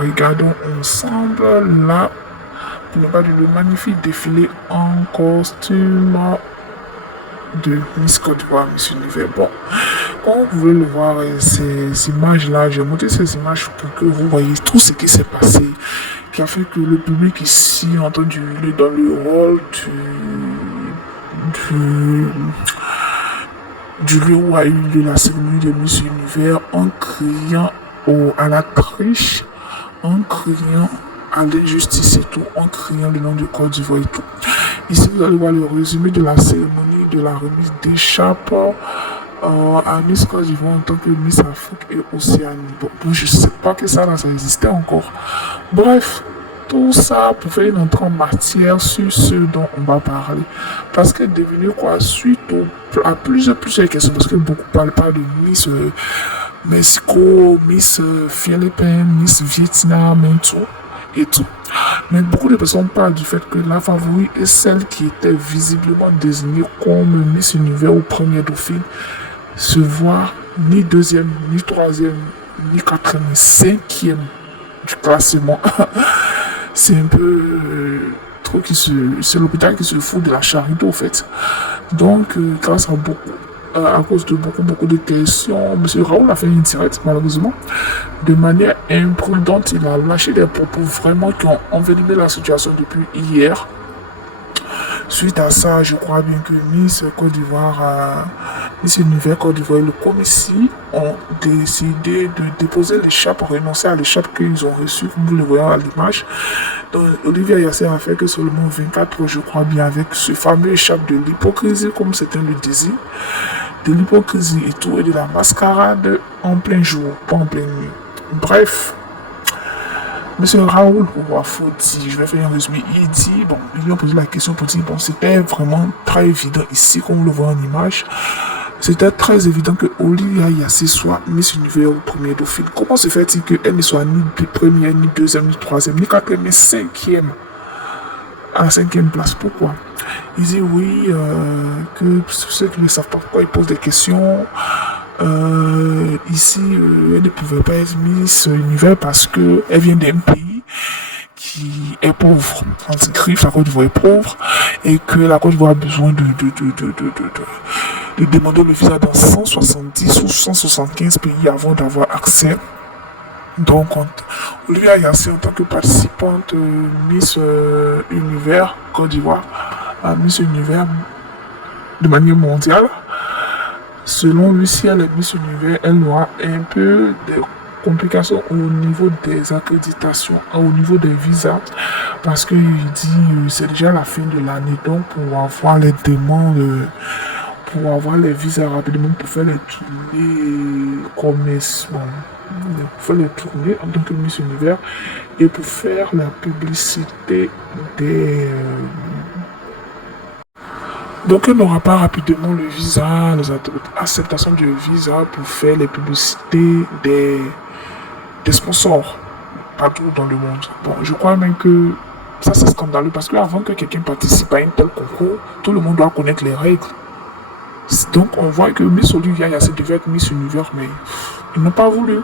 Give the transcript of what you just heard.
Regardons ensemble là, pour ne pas dire le magnifique défilé en costume de Miss Côte d'Ivoire, Miss Univers. Bon, quand vous voulez le voir, ces images-là, j'ai montré ces images pour que vous voyez tout ce qui s'est passé, qui a fait que le public ici a entendu dans le rôle du lieu où a eu lieu la cérémonie de Miss Univers en criant à la triche, en criant à l'injustice et tout, en criant le nom de Côte d'Ivoire et tout. Ici, vous allez voir le résumé de la cérémonie de la remise d'écharpe à Miss Côte d'Ivoire en tant que Miss Afrique et Océanie. Bon, je ne sais pas que ça existait encore. Bref, tout ça pour faire une entrée en matière sur ce dont on va parler. Parce que devenu quoi, suite à plusieurs questions, parce que beaucoup parlent pas de Miss Mexico, Miss Philippines, Miss Vietnam et tout. Mais beaucoup de personnes parlent du fait que la favorite est celle qui était visiblement désignée comme Miss Univers ou première dauphine se voit ni deuxième, ni troisième, ni quatrième, ni cinquième du classement. C'est un peu trop c'est l'hôpital qui se fout de la charité au fait. Donc grâce à cause de beaucoup de questions, M. Raoul a fait une direct malheureusement. De manière imprudente, il a lâché des propos vraiment qui ont envenimé la situation depuis hier. Suite à ça, je crois bien que Miss Côte d'Ivoire, Miss Univers Côte d'Ivoire et le commissaire ont décidé de déposer l'écharpe, renoncer à l'écharpe qu'ils ont reçue, comme vous le voyez à l'image. Donc, Olivier Yasser a fait que seulement 24 je crois bien, avec ce fameux écharpe de l'hypocrisie, comme certains le désirent, de l'hypocrisie et tout, et de la mascarade en plein jour, pas en pleine nuit. Bref. Monsieur Raoul Ouafouti, je vais faire un résumé. Il dit, bon, ils lui ont posé la question pour dire, bon, c'était vraiment très évident ici, comme vous le voyez en image. C'était très évident que Olivia Yassé soit Miss Univers ou première dauphine. Comment se fait-il qu'elle ne soit ni première, ni deuxième, ni troisième, ni quatrième, mais cinquième? À la cinquième place, pourquoi? Il dit oui, que ceux qui ne savent pas pourquoi ils posent des questions. Ici, elle ne pouvait pas être Miss Univers parce qu'elle vient d'un pays qui est pauvre. En griffe, la Côte d'Ivoire est pauvre et que la Côte d'Ivoire a besoin de demander le visa dans 170 ou 175 pays avant d'avoir accès. Donc, Olivia Yassé, en tant que participante Miss Univers Côte d'Ivoire, à Miss Univers de manière mondiale, selon lui, si elle est Miss Univers, elle aura un peu de complications au niveau des accréditations, au niveau des visas, parce qu'il dit c'est déjà la fin de l'année, donc pour avoir les demandes, pour avoir les visas rapidement, pour faire les tournées commerciales, pour faire les tournées en tant que Miss Univers et pour faire la publicité des... Donc, elle n'aura pas rapidement le visa, l'acceptation du visa pour faire les publicités des sponsors partout dans le monde. Bon, je crois même que ça c'est scandaleux parce que avant que quelqu'un participe à un tel concours, tout le monde doit connaître les règles. Donc, on voit que Miss Olivia Yassé devait être Miss Univers, mais ils n'ont pas voulu.